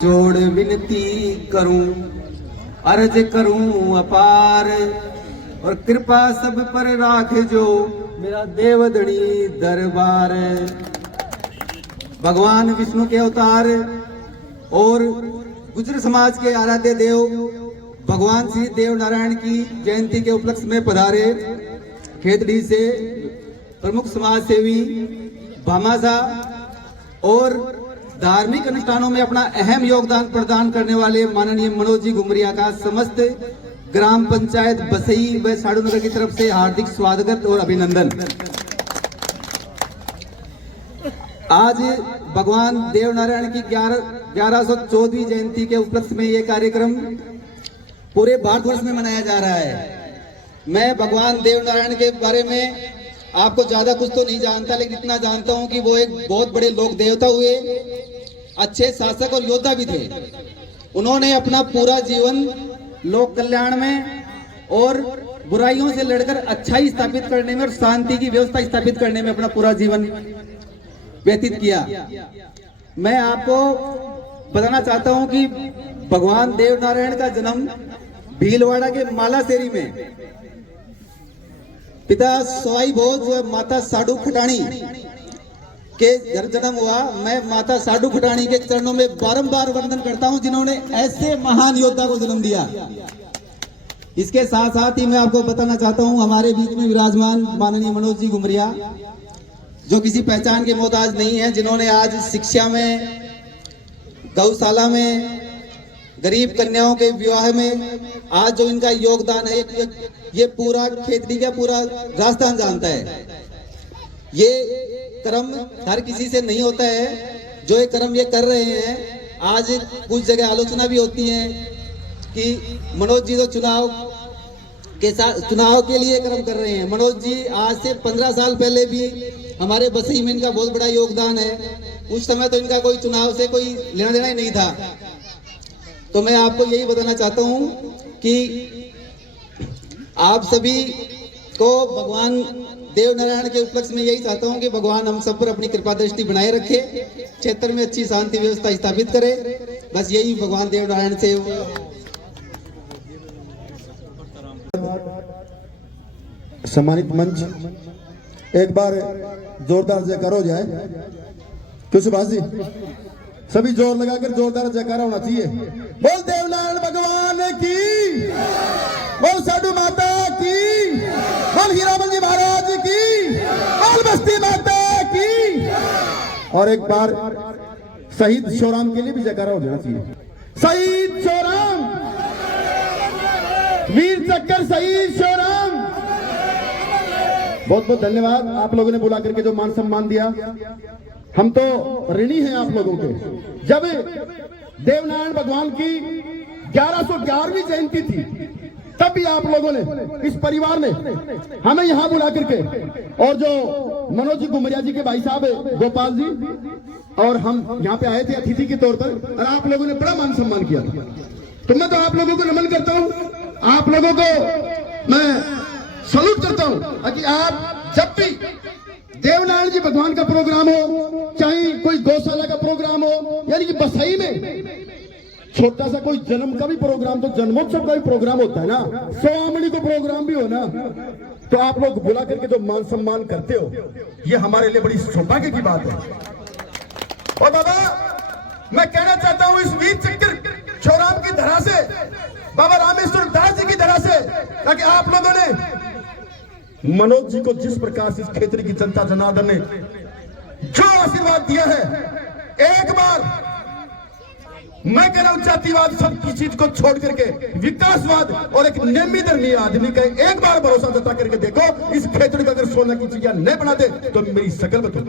जोड़ विनती करूं, अर्ज करूं अपार, और कृपा सब पर राख जो मेरा देवधनी दरबार। भगवान विष्णु के अवतार और गुजर समाज के आराध्य देव भगवान श्री देव नारायण की जयंती के उपलक्ष्य में पधारे खेतड़ी से प्रमुख समाज सेवी भामासा और धार्मिक अनुष्ठानों में अपना अहम योगदान प्रदान करने वाले माननीय मनोज जी घुमरिया का समस्त ग्राम पंचायत बसई व साड़ू नगर की तरफ से हार्दिक स्वागत और अभिनंदन। आज भगवान देव नारायण की 1114वीं जयंती के उपलक्ष्य में यह कार्यक्रम पूरे भारतवर्ष में मनाया जा रहा है। मैं भगवान देव नारायण के बारे में आपको ज्यादा कुछ तो नहीं जानता, लेकिन इतना जानता हूं कि वो एक बहुत बड़े लोक देवता हुए, अच्छे शासक और योद्धा भी थे। उन्होंने अपना पूरा जीवन लोक कल्याण में और बुराइयों से लड़कर अच्छाई स्थापित करने में और शांति की व्यवस्था स्थापित करने में अपना पूरा जीवन व्यतीत किया। मैं आपको बताना चाहता हूं कि भगवान देव नारायण का जन्म भीलवाड़ा के मालासेरी में पिता सवाई भोज व माता साडू खटाणी के घर जन्म हुआ। मैं माता साडू खटाणी के चरणों में बारंबार वंदन करता हूं जिन्होंने ऐसे महान योद्धा को जन्म दिया। इसके साथ साथ ही मैं आपको बताना चाहता हूं हमारे बीच में विराजमान माननीय मनोज जी घुमरिया, जो किसी पहचान के मोहताज नहीं है, जिन्होंने आज शिक्षा में, गौशाला में, गरीब कन्याओं के विवाह में आज जो इनका योगदान है ये पूरा खेतड़ी का पूरा राजस्थान जानता है। ये कर्म हर किसी से नहीं होता है। जो ये कर्म ये कर रहे हैं, आज कुछ जगह आलोचना भी होती है कि मनोज जी तो चुनाव के लिए कर्म कर रहे हैं। मनोज जी आज से 15 साल पहले भी हमारे बसई में इनका बहुत बड़ा योगदान है। उस समय तो इनका कोई चुनाव से कोई लेना देना ही नहीं था। तो मैं आपको यही बताना चाहता हूं कि आप सभी को भगवान देव नारायण के उपलक्ष्य में यही चाहता हूं कि भगवान हम सब पर अपनी कृपा दृष्टि बनाए रखे, क्षेत्र में अच्छी शांति व्यवस्था स्थापित करे। बस यही भगवान देव नारायण से। सम्मानित मंच, एक बार जोरदार जयकार हो जाए। क्यों सुभाष जी, सभी जोर लगाकर जोरदार जयकारा होना चाहिए। बोल देव नारायण भगवान की, बोल साधु माता की, बोल हीरामन जी महाराज की, बोल बस्ती माता की। और एक बार शहीद शोराम के लिए भी जयकारा हो जाना चाहिए। शहीद शोराम, वीर चक्कर शहीद शोराम। बहुत बहुत धन्यवाद आप लोगों ने बुला करके जो मान सम्मान दिया। हम तो ऋणी हैं आप लोगों के। जब देवनारायण भगवान की 1111वीं जयंती थी, तब भी आप लोगों ने, इस परिवार ने हमें यहां बुला करके, और जो मनोज जी घुमरिया जी के भाई साहब गोपाल जी, और हम यहां पे आए थे अतिथि के तौर पर, और आप लोगों ने बड़ा मान सम्मान किया। तो मैं तो आप लोगों को नमन करता हूं, आप लोगों को मैं सलूट करता हूं कि आप जब भी देवनारायण जी भगवान का प्रोग्राम हो, चाहे कोई गौशाला का प्रोग्राम हो, यानी कि बसई में छोटा सा कोई जन्म का भी प्रोग्राम, तो जन्मोत्सव का भी प्रोग्राम होता है ना, सोआमणी को प्रोग्राम भी हो ना, तो आप लोग बुला करके जो मान सम्मान करते हो, ये हमारे लिए बड़ी सौभाग्य की बात है। और बाबा, मैं कहना चाहता हूं इस वीर चक्कर छोराम की धरा से, बाबा रामेश्वर दास जी की धरा से, ताकि आप लोगों ने मनोज जी को जिस प्रकार से इस क्षेत्र की जनता जनार्दन ने जो आशीर्वाद दिया है, एक बार मैं कह रहा हूं जातिवाद सब की चीज को छोड़ करके विकासवाद और एक नेमी धर्मी आदमी का एक बार भरोसा जता करके देखो, इस क्षेत्र को अगर सोना की चिड़िया नहीं बना दे तो मेरी शकल बता।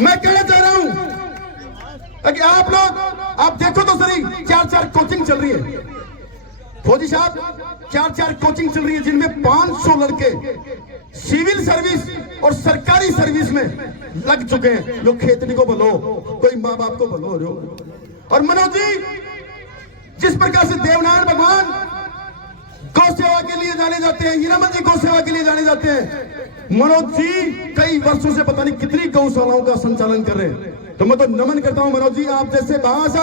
मैं कहना चाह रहा हूं कि आप लोग, आप देखो तो सही, 4-4 कोचिंग चल रही है फौजी साहब, 4-4 कोचिंग चल रही है, जिनमें 500 लड़के सिविल सर्विस और सरकारी सर्विस में लग चुके हैं। जो खेतड़ी को बोलो, कोई माँ बाप को बोलो जो। और मनोज जी, जिस प्रकार से देवनारायण भगवान गौ सेवा के लिए जाने जाते हैं, हीरामन जी गौ सेवा के लिए जाने जाते हैं, मनोज जी कई वर्षों से पता नहीं कितनी गौशालाओं का संचालन कर रहे हैं। तो मैं तो नमन करता हूं मनोज जी, आप जैसे बासा,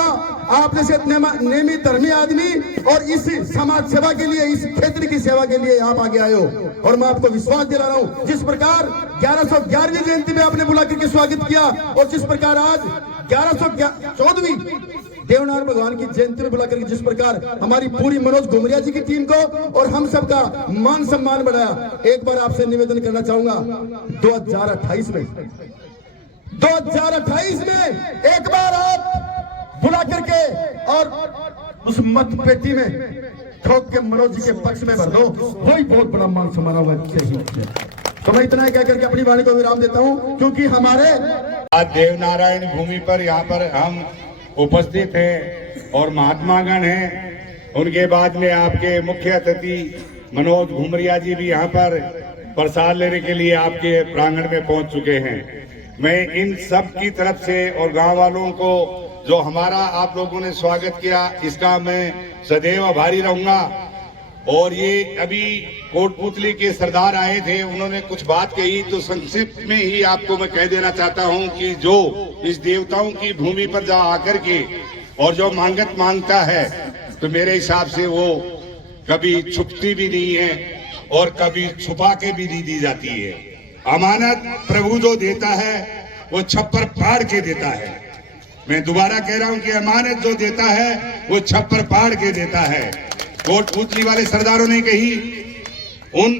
आप जैसे नेमी धर्मी आदमी और इस समाज सेवा के लिए, इस क्षेत्र की सेवा के लिए आप आगे आए हो। और मैं आपको विश्वास दिला रहा हूं, जिस प्रकार 1111वीं जयंती में आपने बुला करके स्वागत किया और जिस प्रकार आज 1114वीं देवनारायण भगवान की जयंती में बुला करके जिस प्रकार हमारी पूरी मनोज घुमरिया जी की टीम को और हम सबका मान सम्मान बढ़ाया, एक बार आपसे निवेदन करना चाहूंगा, 2028 में एक बार आप बुला करके और उस मत पेटी में ठोक के मनोज जी के पक्ष में भर दो, वही बहुत बड़ा मान सम्मान होगा। तो मैं इतना कह करके अपनी वाणी को विराम देता हूं, क्योंकि हमारे आज देवनारायण भूमि पर यहाँ पर हम उपस्थित हैं और महात्मागण हैं। उनके बाद में आपके मुख्य अतिथि मनोज घुमरिया जी भी यहाँ पर प्रसाद लेने के लिए आपके प्रांगण में पहुंच चुके हैं। मैं इन सब की तरफ से और गांव वालों को जो हमारा आप लोगों ने स्वागत किया, इसका मैं सदैव आभारी रहूंगा। और ये अभी कोटपुतली के सरदार आए थे, उन्होंने कुछ बात कही, तो संक्षिप्त में ही आपको मैं कह देना चाहता हूं कि जो इस देवताओं की भूमि पर जा आकर के और जो मांगत मांगता है, तो मेरे हिसाब से वो कभी छुपती भी नहीं है और कभी छुपा के भी नहीं दी जाती है। अमानत प्रभु जो देता है वो छप्पर फाड़ के देता है। मैं दोबारा कह रहा हूं कि अमानत जो देता है वो छप्पर फाड़ के देता है। कोटपुतली वाले सरदारों ने कही, उन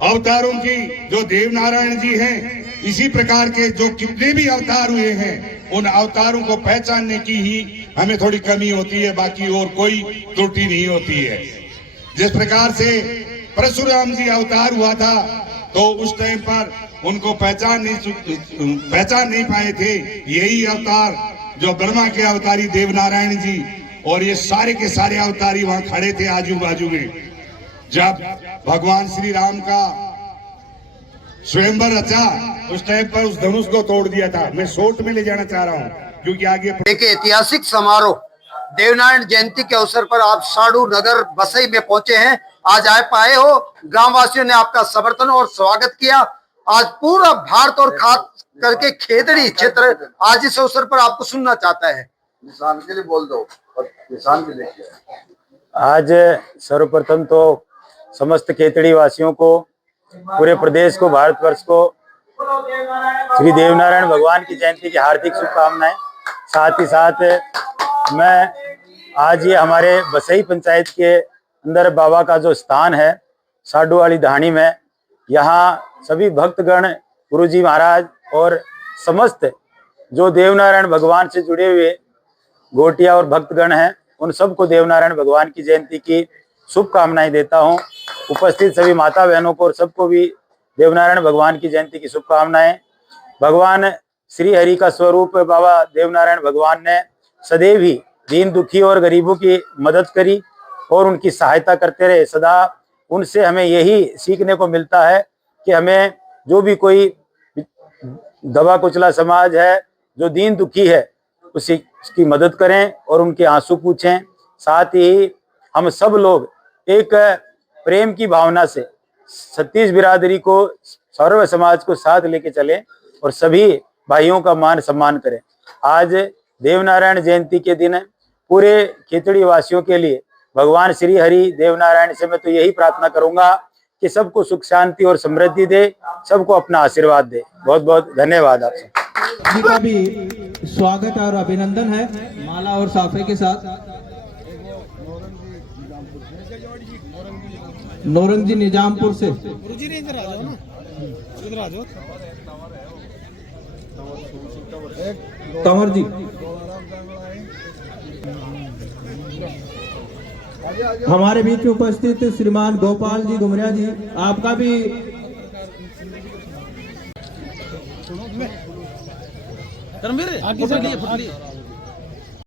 अवतारों की जो देवनारायण जी हैं, इसी प्रकार के जो कितने भी अवतार हुए हैं, उन अवतारों को पहचानने की ही हमें थोड़ी कमी होती है, बाकी और कोई त्रुटि नहीं होती है। जिस प्रकार से परशुराम जी अवतार हुआ था, तो उस टाइम पर उनको पहचान नहीं पाए थे। यही अवतार जो ब्रह्मा के अवतारी देवनारायण जी और ये सारे के सारे अवतारी वहां खड़े थे आजू बाजू में। जब भगवान श्री राम का स्वयंवर रचा, उस टाइम पर उस धनुष को तोड़ दिया था। मैं शॉर्ट में ले जाना चाह रहा हूं, क्योंकि आगे एक ऐतिहासिक समारोह देवनारायण जयंती के अवसर पर आप साडू नगर बसई में पहुंचे हैं। आज आए पाए हो, गांव वासियों ने आपका समर्थन और स्वागत किया। आज पूरा भारत और खास करके खेतड़ी क्षेत्र आज इस अवसर पर आपको सुनना चाहता है। किसान के लिए बोल दो और किसान के लिए। आज सर्वप्रथम तो समस्त खेतड़ी वासियों को, पूरे प्रदेश को, भारतवर्ष को श्री देवनारायण भगवान की जयंती की हार्दिक शुभकामनाएं। साथ ही साथ मैं आज ये हमारे बसई पंचायत के अंदर बाबा का जो स्थान है साडू वाली धाणी में, यहाँ सभी भक्तगण, गुरुजी महाराज और समस्त जो देवनारायण भगवान से जुड़े हुए गोटिया और भक्तगण हैं, उन सबको देवनारायण भगवान की जयंती की शुभकामनाएं देता हूं। उपस्थित सभी माता बहनों को और सबको भी देवनारायण भगवान की जयंती की शुभकामनाएं। भगवान श्री हरि का स्वरूप बाबा देवनारायण भगवान ने सदैव ही दीन दुखी और गरीबों की मदद करी और उनकी सहायता करते रहे सदा। उनसे हमें यही सीखने को मिलता है कि हमें जो भी कोई दबा कुचला समाज है, जो दीन दुखी है, उसकी मदद करें और उनके आंसू पूछें। साथ ही हम सब लोग एक प्रेम की भावना से छत्तीस बिरादरी को, सर्व समाज को साथ लेके चलें और सभी भाइयों का मान सम्मान करें। आज देवनारायण जयंती के दिन पूरे खेतड़ी वासियों के लिए भगवान श्री हरि देवनारायण से मैं तो यही प्रार्थना करूंगा कि सबको सुख शांति और समृद्धि दे, सबको अपना आशीर्वाद दे। बहुत बहुत धन्यवाद आप जी का भी स्वागत और अभिनंदन है माला और साफे के साथ। नौरंग जी निजामपुर से। इधर आ जाओ ना, इधर आ जाओ। कंवर जी हमारे बीच में उपस्थित श्रीमान गोपाल जी घुमरिया जी, आपका भी आगे